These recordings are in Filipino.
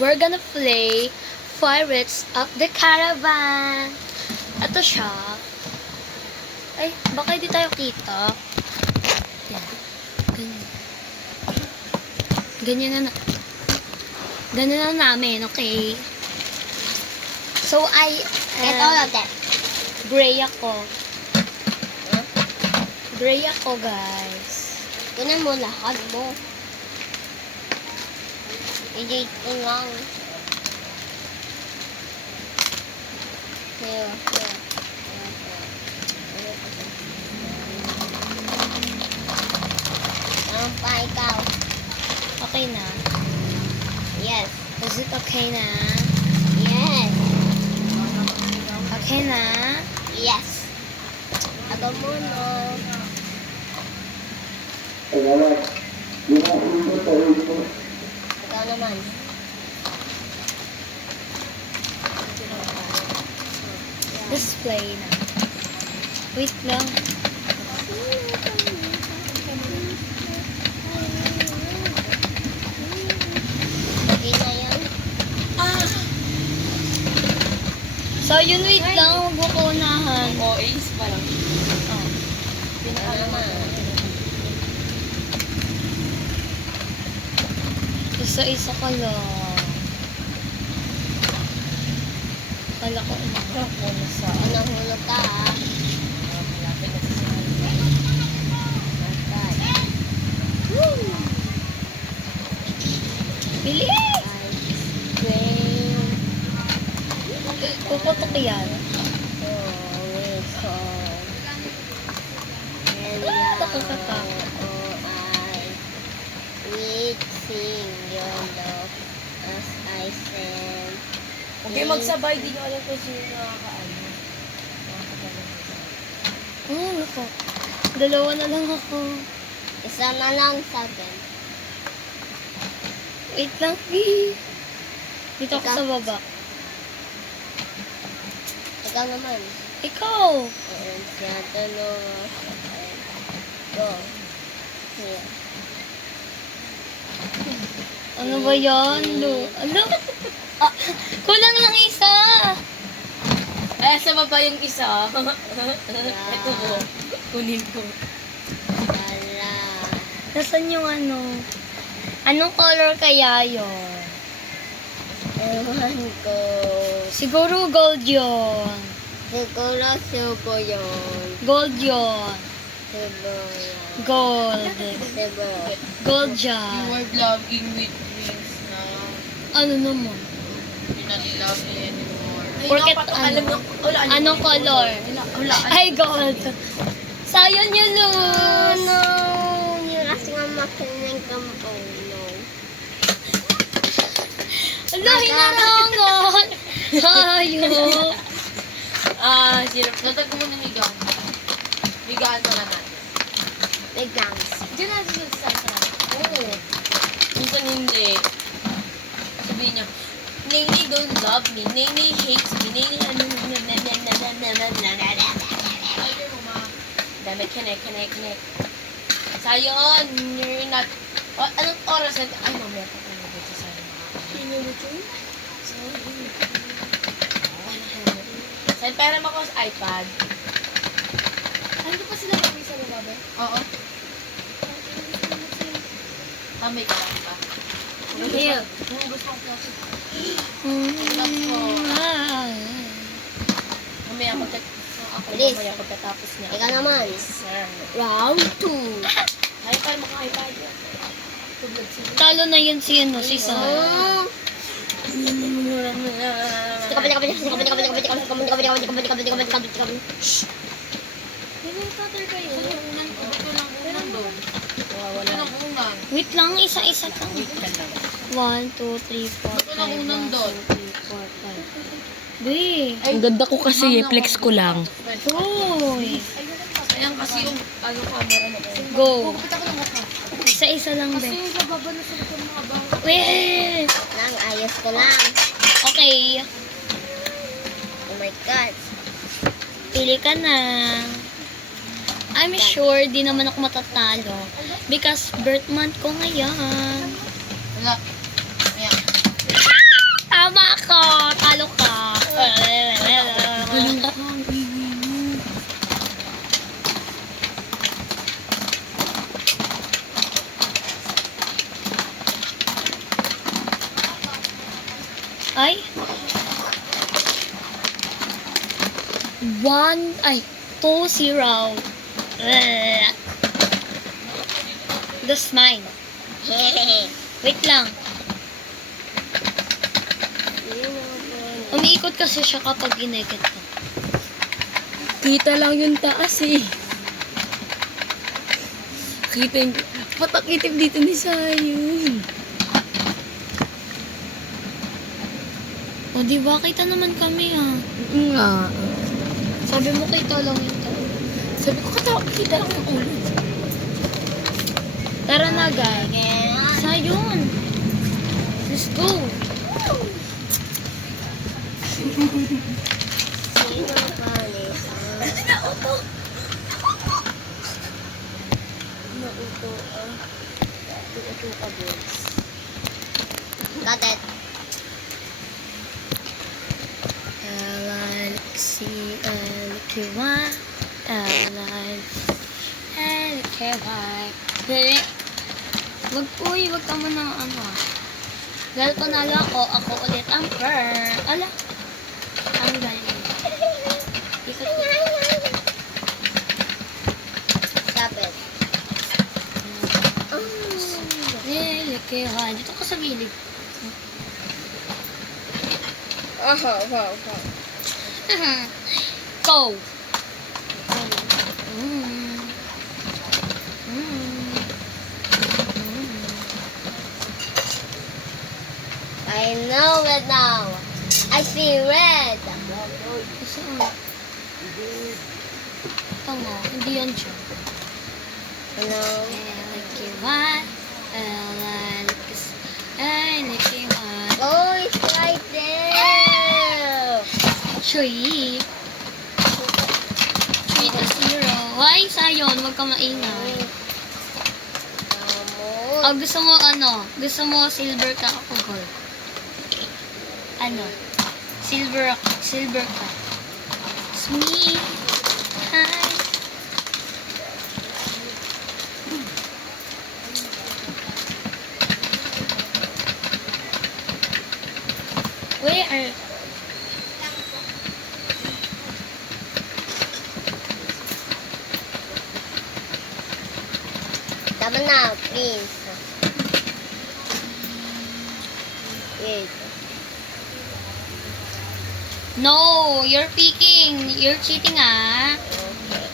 we're gonna play Pirates of the Caribbean. Ito siya. Ay, baka hindi tayo kita. Yan. Ganyan. Ganyan na namin, okay? So, Get all of that. gray ako. Gray ako, guys. Kunan mo lahat mo. I-date ko lang. Here. Ano pa ikaw? Okay na. Yes. Is it okay na? Yes. Okay na? Yes. Ako muna. Ikaw naman. Display na. Wait lang. Okay na yan. So, yun, wait lang. Huwag mo ko unahan. O, ace pa lang. Ikaw naman. Isa-isa ka lang. Kala ko unahan ko na sa... Unang hulog ka ah. Malapit na sa Okay. Bilis! Green. Puputok yan. Sing your love as I sing. Okay, magsabay. Di nyo alam kung sino nakakaano. Ako. Dalawa na lang ako. Isa na lang sa akin. Wait lang, B. Dito ako sa baba. Ikaw naman. Ikaw! And siya dalawa. Go. Here. Ano ba yan? Ano? Ah, kulang lang isa! Ay, sa baba yung isa. Ito mo. Kunin ko. Wala. Nasaan yung ano? Anong color kaya yun? Ewan ko. Siguro gold yun. Siguro subo yun. Gold yun. Subo yan. Gold. Subo. Gold You dyan. were vlogging with drinks na Ano naman? hindi na love me anymore. Porket alam ano? nyo, wala, Anong color? Wala, Ay, gold. Sayang yun, Luz. No, yun kasi nga makinig ka mo. Oh, no. Ala, hinarangan. Hayop. Sirap. Natag mo ng higaan. Higaan na lang natin. Big guns. Diyan natin sa Oo. Minsan hindi. Sabihin niya, Nene don't love me. Nene hates me. Nene ano. Dami, connect. Sayon, you're not... Anong oras natin? Ay, mamaya pa tayo dito sa Saan pera mo ko sa iPad? Ano pa sila kami sa baba? Oo. Tamay ka lang ba? Here. Kung gusto ko kasi. Mamaya Bilis. pagkatapos niya. Ikaw naman. Sir. Round 2. Ay, paano maka-iPad yan? Tublad sila. Talo na yun si ano, si Sa. Wait lang, isa-isa lang. 1, 2, 3, 4, 5, 1, 2, 3, 4, 5. Be, Ang ganda ko kasi, flex ko lang. Uy. Ayan kasi yung camera na ko. Go. Isa-isa lang, be. Wait. Lang, ayos ko lang. Okay. Oh my God. Pili ka na. I'm sure di naman ako matatalo. Because birth month ko ngayon. Wala. Ayan. Ay. 2-0. That's mine. Wait lang. Umiikot kasi siya kapag inekit ko. Kita lang yung taas eh. Kita yung... Patak-itim dito ni Sayon. O, diba? Kita naman kami, ah. Nga. Sabi mo, kita lang yung tao. Sabi ko, kita lang yung ulo. Tara na, guys. Sayon. Let's go. Sino ba ni? Nauto. Nauto ka, boys. Got it. L-I-C-L-Q-Y L-I-L-K-Y Dali. Wag ka muna ano. Dahil panalo ako ulit ang Ala. Ang galing. Ikot ko. Stop it. L-I-L-K-Y Dito ka sa gilid. Wow. Go! I know it now. I see red. Saan? Tama, hindi yan siya. No. L-I-K-Y L-I-K-Y Oh, it's right there. 3 to 0. Ay, Sayon, wag ka maingay. Oh, gusto mo Gusto mo silver ka ako gold? Ano? Silver ka. It's me. Hi. Where? Tama na, please. Wait. No, you're picking. You're cheating, ah. Okay.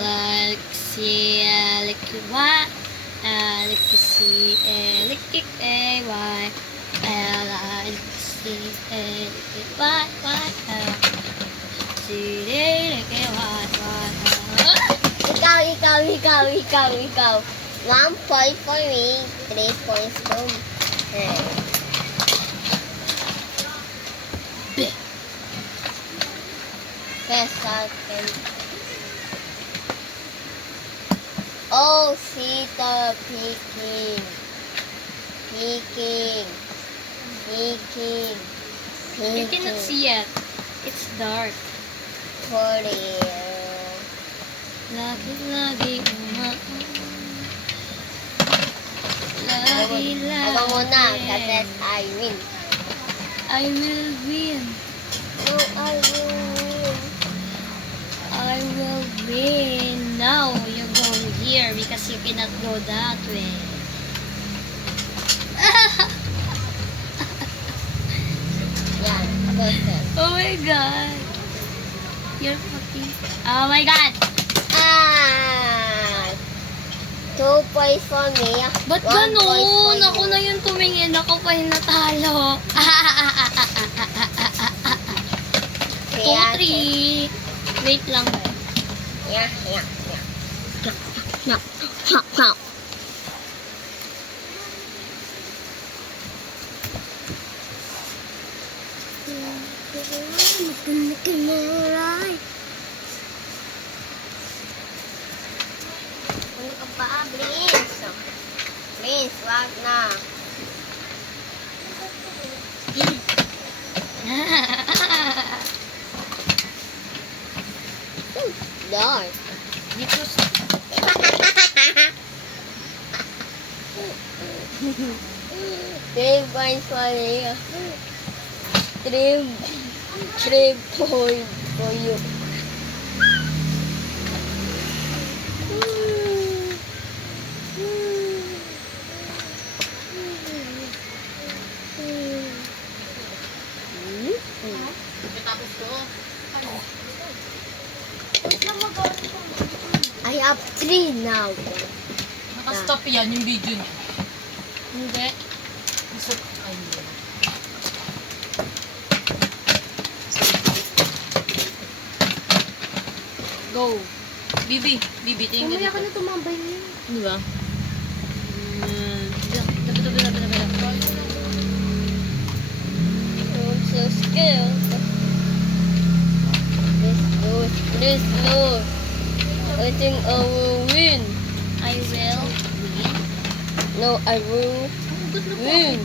L-I-C-L-Q-Y L-I-C-L-Q-A-Y Ikaw. 1 point for me, 3 points for her. Second. Oh, Sita picking. You cannot see it. It's dark. For real. Lagi Ako muna, kasi I win. I will win. No, I will win. I will win. Now you go here because you cannot go that way. Yan, perfect. Oh my god. You're fucking... Oh my god. 2 points for me. Ba't 1 point for ganun? you. Ako na yung tumingin. Ako pa yung natalo. 2-3. Wait lang. Yeah. Ano ka ba, Prince? Prince, wag na. Lord. Dito sa... 3 points for you. 3 points for you. Tapos ko. I have 3 now. Nakastop yan yung video niya. Hindi. Gusto, ay, hindi. Go. Bibi, tingin ka dito. tumambay niya. Di ba? I'm so scared. Please lose. I think I will win. I will win. No, I will win.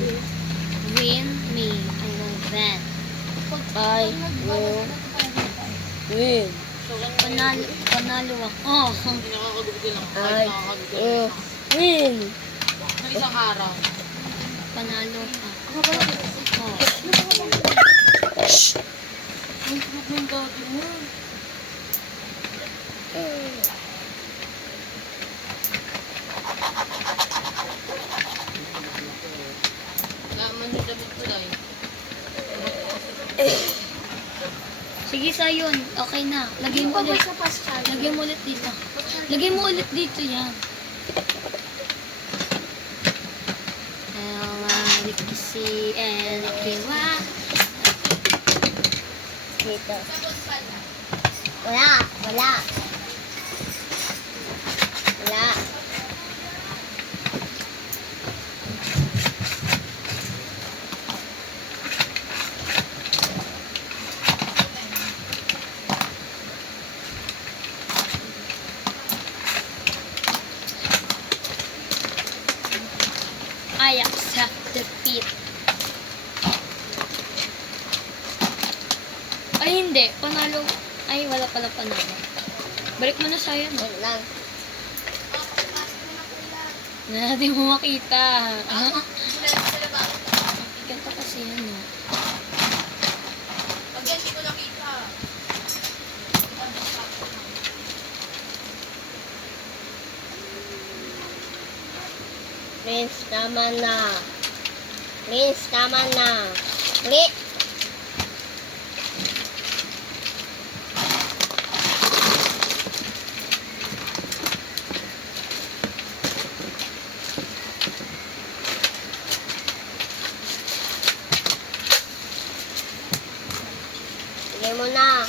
Win me. I will bet. I will win. Panalo ako. Oh. Hindi nakakagubi lang. I will win. Ng isang araw. Panalo ako. Oh. Ang group ng dati mo. Laman yung damit ko lang. Sige Sayon, okay na. Lagay mo ulit. Lagay mo ulit dito. Lagay mo ulit dito yan. Rikisi and Kiwa. Dito. Wala. Wala. Wala. I accept defeat. Ay hindi, panalo. Ay wala pala panalo. Balik mo na Sayon. Wait lang. Hindi mo makita. Ganito kasi yan. No? Pag yan, hindi ko nakita. Please, tama na. Please, tama na. Please. Sige mo na.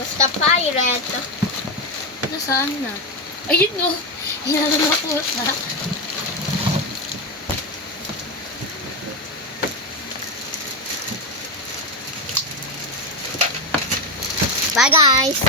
Basta pirate. Nasaan na? Ayun no. Hinalo na po sa. Bye guys.